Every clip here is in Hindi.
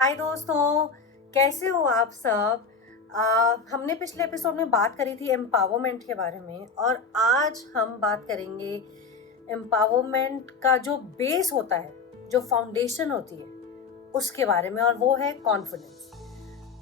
हाय दोस्तों, कैसे हो आप सब। हमने पिछले एपिसोड में बात करी थी एम्पावरमेंट के बारे में और आज हम बात करेंगे एम्पावरमेंट का जो बेस होता है, जो फाउंडेशन होती है उसके बारे में, और वो है कॉन्फिडेंस।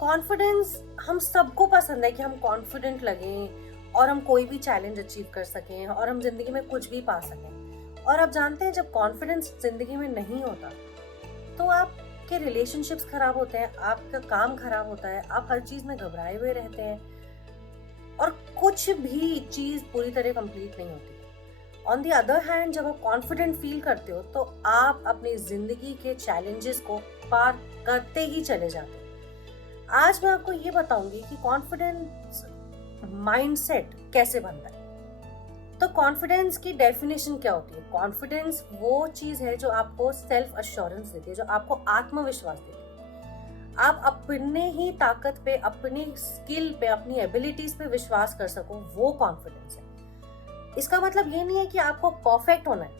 कॉन्फिडेंस हम सबको पसंद है कि हम कॉन्फिडेंट लगें और हम कोई भी चैलेंज अचीव कर सकें और हम जिंदगी में कुछ भी पा सकें। और आप जानते हैं, जब कॉन्फिडेंस जिंदगी में नहीं होता तो आपके रिलेशनशिप्स खराब होते हैं, आपका काम खराब होता है, आप हर चीज में घबराए हुए रहते हैं और कुछ भी चीज पूरी तरह कंप्लीट नहीं होती। ऑन द अदर हैंड, जब आप कॉन्फिडेंट फील करते हो तो आप अपनी जिंदगी के चैलेंजेस को पार करते ही चले जाते हो। आज मैं आपको ये बताऊंगी कि कॉन्फिडेंस माइंडसेट कैसे बनता है। तो कॉन्फिडेंस की डेफिनेशन क्या होती है? कॉन्फिडेंस वो चीज है जो आपको सेल्फ अश्योरेंस देती है, जो आपको आत्मविश्वास देती है। आप अपने ही ताकत पे, अपनी स्किल पे, अपनी एबिलिटीज पे विश्वास कर सको, वो कॉन्फिडेंस है। इसका मतलब ये नहीं है कि आपको परफेक्ट होना है,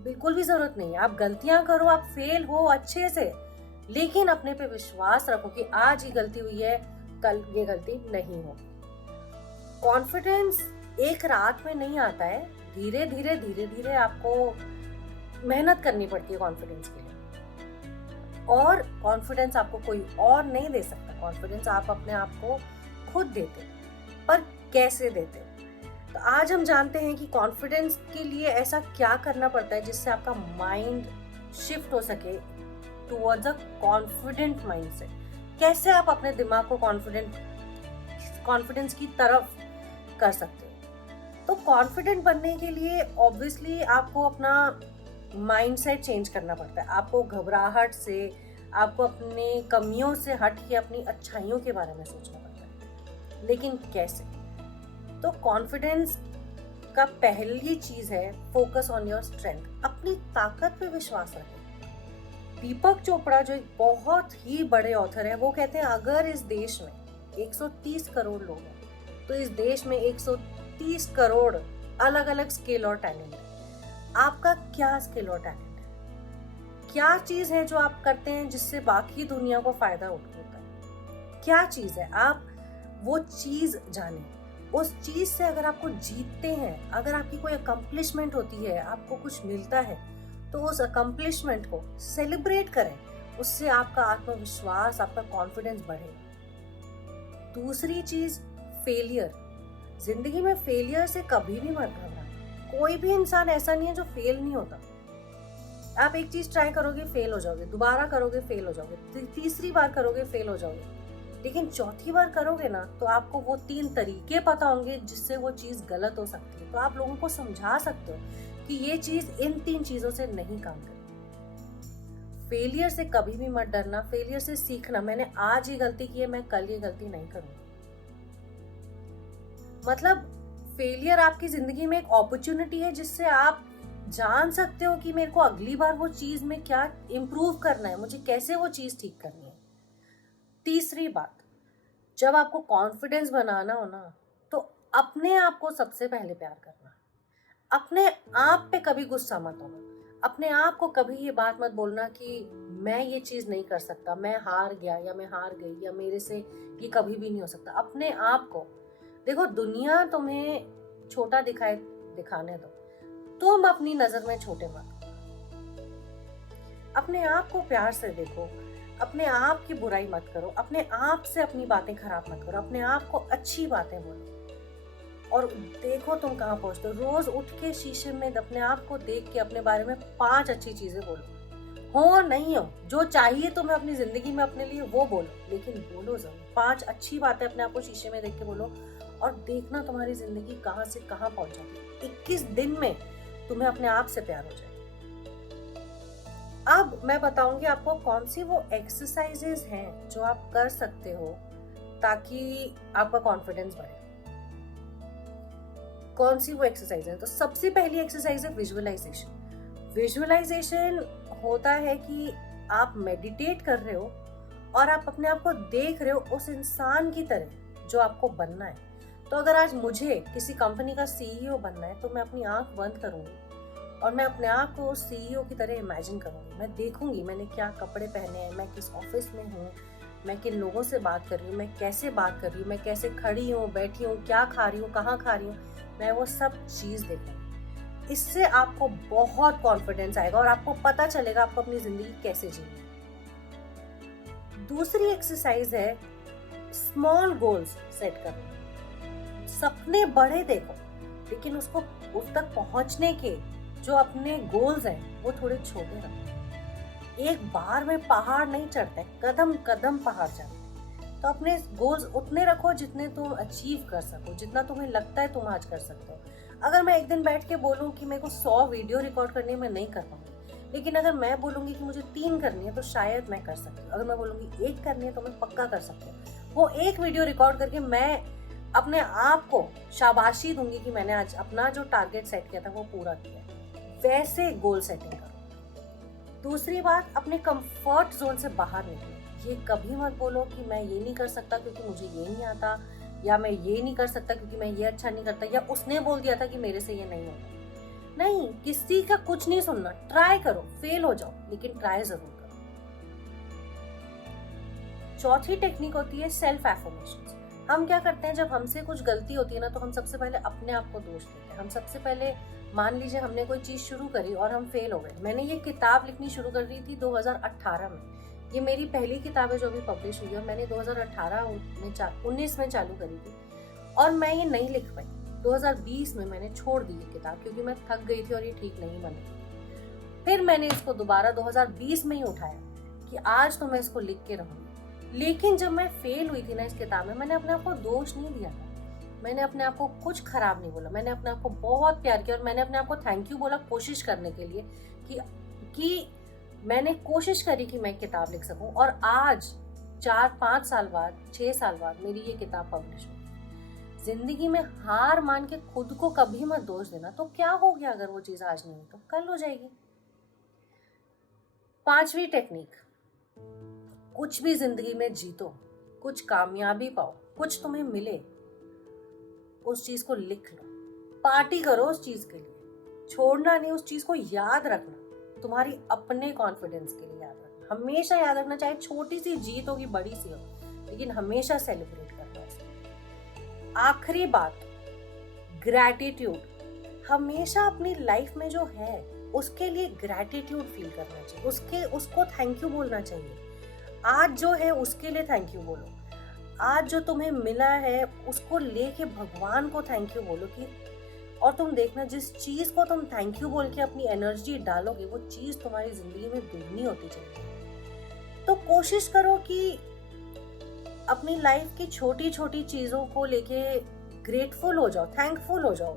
बिल्कुल भी जरूरत नहीं है। आप गलतियां करो, आप फेल हो अच्छे से, लेकिन अपने पे विश्वास रखो कि आज ये गलती हुई है, कल ये गलती नहीं हो। कॉन्फिडेंस एक रात में नहीं आता है, धीरे धीरे आपको मेहनत करनी पड़ती है कॉन्फिडेंस के लिए। और कॉन्फिडेंस आपको कोई और नहीं दे सकता, कॉन्फिडेंस आप अपने आप को खुद देते हो। पर कैसे देते हो? तो आज हम जानते हैं कि कॉन्फिडेंस के लिए ऐसा क्या करना पड़ता है जिससे आपका माइंड शिफ्ट हो सके टुवर्ड्स अ कॉन्फिडेंट माइंडसेट। कैसे आप अपने दिमाग को कॉन्फिडेंस की तरफ कर सकते हो। तो कॉन्फिडेंट बनने के लिए ऑब्वियसली आपको अपना माइंडसेट चेंज करना पड़ता है। आपको घबराहट से, आपको अपनी कमियों से हट के अपनी अच्छाइयों के बारे में सोचना पड़ता है। लेकिन कैसे? तो कॉन्फिडेंस का पहली चीज है फोकस ऑन योर स्ट्रेंथ। अपनी ताकत पे विश्वास रखें। दीपक चोपड़ा, जो एक बहुत ही बड़े ऑथर है, वो कहते हैं अगर इस देश में 130 करोड़ लोग हैं तो इस देश में 130 करोड़ अलग अलग स्किल और टैलेंट है। आपका क्या स्किल और टैलेंट है? क्या चीज है जो आप करते हैं जिससे बाकी दुनिया को फायदा होता है? क्या चीज है? आप वो चीज जाने। उस चीज से अगर आपको जीतते हैं, अगर आपकी कोई अकम्पलिशमेंट होती है, आपको कुछ मिलता है, तो उस अकम्पलिशमेंट को सेलिब्रेट करें। उससे आपका आत्मविश्वास, आपका कॉन्फिडेंस बढ़े। दूसरी चीज, फेलियर। जिंदगी में फेलियर से कभी भी मत घबराएं। कोई भी इंसान ऐसा नहीं है जो फेल नहीं होता। आप एक चीज ट्राई करोगे, फेल हो जाओगे, दोबारा करोगे, फेल हो जाओगे, तीसरी बार करोगे, फेल हो जाओगे, लेकिन चौथी बार करोगे ना तो आपको वो 3 तरीके पता होंगे जिससे वो चीज गलत हो सकती है। तो आप लोगों को समझा सकते हो कि ये चीज इन 3 चीजों से नहीं काम करेगी। फेलियर से कभी भी मत डरना, फेलियर से सीखना। मैंने आज ये गलती की है, मैं कल ये गलती नहीं करूंगी। मतलब फेलियर आपकी जिंदगी में एक अपॉर्चुनिटी है जिससे आप जान सकते हो कि मेरे को अगली बार वो चीज में क्या इम्प्रूव करना है, मुझे कैसे वो चीज ठीक करनी है। तीसरी बात, जब आपको कॉन्फिडेंस बनाना हो ना, तो अपने आप को सबसे पहले प्यार करना। अपने आप पे कभी गुस्सा मत होना। अपने आप को कभी ये बात मत बोलना कि मैं ये चीज नहीं कर सकता, मैं हार गया या मैं हार गई या मेरे से ये कभी भी नहीं हो सकता। अपने आप को देखो, दुनिया तुम्हें छोटा दिखाने दो, तुम अपनी नजर में छोटे मत। अपने आप को प्यार से देखो, अपने आप की बुराई मत करो, अपने आप से अपनी बातें खराब मत करो, अपने आप को अच्छी बातें बोलो और देखो तुम कहाँ पहुंचते हो। रोज उठ के शीशे में अपने आप को देख के अपने बारे में 5 अच्छी चीजें बोलो। हो नहीं हो, जो चाहिए तुम्हें अपनी जिंदगी में अपने लिए वो बोलो, लेकिन बोलो जरूर। 5 अच्छी बातें अपने आप को शीशे में देख के बोलो और देखना तुम्हारी जिंदगी कहाँ से कहाँ पहुंच जाती है। 21 दिन में तुम्हें अपने आप से प्यार हो जाए। अब मैं बताऊंगी आपको कौन सी वो एक्सरसाइजेस हैं जो आप कर सकते हो ताकि आपका कॉन्फिडेंस बढ़े। कौन सी वो एक्सरसाइज है? तो सबसे पहली एक्सरसाइज है विजुअलाइजेशन। विजुअलाइजेशन होता है कि आप मेडिटेट कर रहे हो और आप अपने आप को देख रहे हो उस इंसान की तरह जो आपको बनना है। तो अगर आज मुझे किसी कंपनी का सीईओ बनना है तो मैं अपनी आंख बंद करूंगी और मैं अपने आप को सीईओ की तरह इमेजिन करूँगी। मैं देखूँगी मैंने क्या कपड़े पहने हैं, मैं किस ऑफिस में हूँ, मैं किन लोगों से बात कर रही हूँ, मैं कैसे बात कर रही हूँ, मैं कैसे खड़ी हूँ, बैठी हूँ, क्या खा रही हूँ, कहाँ खा रही हूँ, मैं वो सब चीज़ देखूँगी। इससे आपको बहुत कॉन्फिडेंस आएगा और आपको पता चलेगा आपको अपनी ज़िंदगी कैसे जीनी है। दूसरी एक्सरसाइज है स्मॉल गोल्स सेट करना। सपने बड़े देखो, लेकिन उसको उस तक पहुंचने के जो अपने गोल्स हैं वो थोड़े छोटे रखो। एक बार में पहाड़ नहीं चढ़ते, कदम कदम पहाड़ चढ़ते। तो अपने गोल्स उतने रखो जितने तुम अचीव कर सको, जितना तुम्हें लगता है तुम आज कर सकते हो। अगर मैं एक दिन बैठ के बोलूँ कि मेरे को 100 वीडियो रिकॉर्ड करनी है, मैं नहीं कर पाऊंगी। लेकिन अगर मैं बोलूँगी कि मुझे 3 करनी है तो शायद मैं कर सकती हूँ। अगर मैं बोलूँगी 1 करनी है तो मैं पक्का कर सकती हूँ। वो एक वीडियो रिकॉर्ड करके मैं अपने आप को शाबाशी दूंगी कि मैंने आज अपना जो टारगेट सेट किया था वो पूरा किया। वैसे गोल सेटिंग करो। दूसरी बात, अपने कंफर्ट जोन से बाहर निकलो। ये कभी मत बोलो कि मैं ये नहीं कर सकता क्योंकि मुझे ये नहीं आता, या मैं ये नहीं कर सकता क्योंकि मैं ये अच्छा नहीं करता, या उसने बोल दिया था कि मेरे से ये नहीं होता। नहीं, किसी का कुछ नहीं सुनना। ट्राई करो, फेल हो जाओ लेकिन ट्राई जरूर करो। चौथी टेक्निक होती है सेल्फ एफर्मेशन। हम क्या करते हैं, जब हमसे कुछ गलती होती है ना तो हम सबसे पहले अपने आप को दोष देते हैं। हम सबसे पहले, मान लीजिए हमने कोई चीज शुरू करी और हम फेल हो गए। मैंने ये किताब लिखनी शुरू कर दी थी 2018 में। ये मेरी पहली किताब है जो अभी पब्लिश हुई है। मैंने 19 में चालू करी थी और मैं ये नहीं लिख पाई। 2020 में मैंने छोड़ दी ये किताब क्योंकि मैं थक गई थी और ये ठीक नहीं बनी थी। फिर मैंने इसको दोबारा 2020 में ही उठाया कि आज तो मैं इसको लिख के रहूंगी। लेकिन जब मैं फेल हुई थी ना इस किताब में, मैंने अपने आप को दोष नहीं दिया था। मैंने अपने आप को कुछ खराब नहीं बोला। मैंने अपने आप को बहुत प्यार किया और मैंने अपने आप को थैंक यू बोला कोशिश करने के लिए कि मैंने कोशिश करी कि मैं किताब लिख सकूं। और आज 4-5 साल बाद, 6 साल बाद मेरी ये किताब पब्लिश हुई। जिंदगी में हार मान के खुद को कभी मत दोष देना। तो क्या हो गया अगर वो चीज आज नहीं हुई तो कल हो जाएगी। 5वीं टेक्निक, कुछ भी जिंदगी में जीतो, कुछ कामयाबी पाओ, कुछ तुम्हें मिले, उस चीज को लिख लो। पार्टी करो उस चीज के लिए, छोड़ना नहीं, उस चीज को याद रखना। तुम्हारी अपने कॉन्फिडेंस के लिए याद रखना। हमेशा याद रखना, चाहे छोटी सी जीत होगी बड़ी सी हो, लेकिन हमेशा सेलिब्रेट करना उसको। आखिरी बात, ग्रैटिट्यूड। हमेशा अपनी लाइफ में जो है उसके लिए ग्रैटिट्यूड फील करना चाहिए। उसको थैंक यू बोलना चाहिए। आज जो है उसके लिए थैंक यू बोलो। आज जो तुम्हें मिला है उसको लेके भगवान को थैंक यू बोलो कि, और तुम देखना जिस चीज को तुम थैंक यू बोल के अपनी एनर्जी डालोगे वो चीज तुम्हारी जिंदगी में दुगनी होती चलेगी। तो कोशिश करो कि अपनी लाइफ की छोटी छोटी चीजों को लेके ग्रेटफुल हो जाओ, थैंकफुल हो जाओ।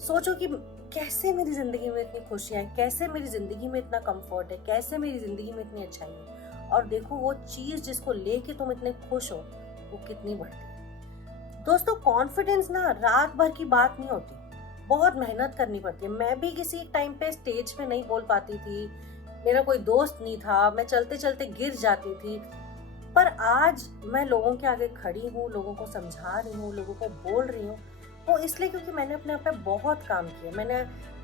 सोचो कि कैसे मेरी जिंदगी में इतनी खुशियां हैं, कैसे मेरी जिंदगी में इतना कंफर्ट है, कैसे मेरी जिंदगी में इतनी अच्छाई है। और देखो वो चीज जिसको लेके तुम इतने खुश हो वो कितनी बढ़ती है। दोस्तों, कॉन्फिडेंस ना रात भर की बात नहीं होती, बहुत मेहनत करनी पड़ती है। मैं भी किसी टाइम पे स्टेज पे नहीं बोल पाती थी, मेरा कोई दोस्त नहीं था, मैं चलते चलते गिर जाती थी। पर आज मैं लोगों के आगे खड़ी हूँ, लोगों को समझा रही हूँ, लोगों को बोल रही हूँ, वो इसलिए क्योंकि मैंने अपने आप पे बहुत काम किया।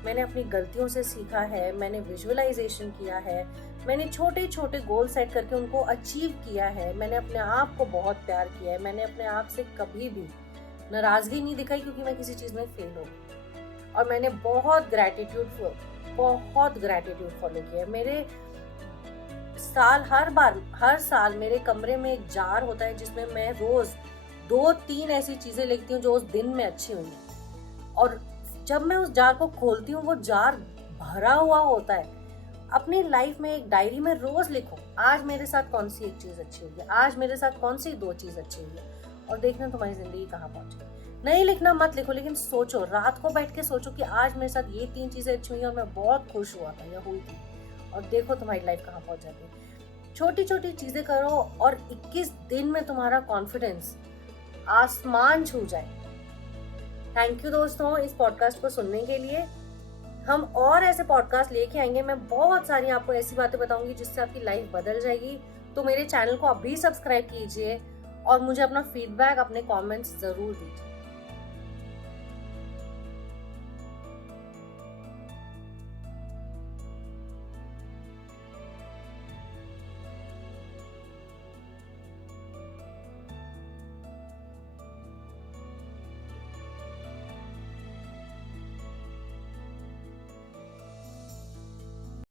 मैंने अपनी गलतियों से सीखा है, मैंने विजुअलाइजेशन किया है, मैंने छोटे छोटे गोल सेट करके उनको अचीव किया है, मैंने अपने आप को बहुत प्यार किया है, मैंने अपने आप से कभी भी नाराजगी नहीं दिखाई क्योंकि मैं किसी चीज़ में फेल हो गई। और मैंने बहुत ग्रैटिट्यूड फॉलो किया है। मेरे हर साल मेरे कमरे में एक जार होता है जिसमें मैं रोज 2-3 ऐसी चीजें लिखती हूँ जो उस दिन में अच्छी हुई है। और जब मैं उस जार को खोलती हूँ वो जार भरा हुआ होता है। अपनी लाइफ में एक डायरी में रोज लिखो, आज मेरे साथ कौन सी एक चीज अच्छी हुई है, आज मेरे साथ कौन सी 2 चीज अच्छी हुई है, और देखना तुम्हारी जिंदगी कहाँ पहुंचे। नहीं लिखना मत लिखो, लेकिन सोचो, रात को बैठ के सोचो कि आज मेरे साथ ये 3 चीजें अच्छी हुई और मैं बहुत खुश हुआ था या हुई थी, और देखो तुम्हारी लाइफ कहाँ पहुंच जाती है। छोटी छोटी चीजें करो और 21 दिन में तुम्हारा कॉन्फिडेंस आसमान छू जाए। थैंक यू दोस्तों इस पॉडकास्ट को सुनने के लिए। हम और ऐसे पॉडकास्ट लेके आएंगे। मैं बहुत सारी आपको ऐसी बातें बताऊंगी जिससे आपकी लाइफ बदल जाएगी। तो मेरे चैनल को अभी सब्सक्राइब कीजिए और मुझे अपना फीडबैक, अपने कमेंट्स जरूर दीजिए।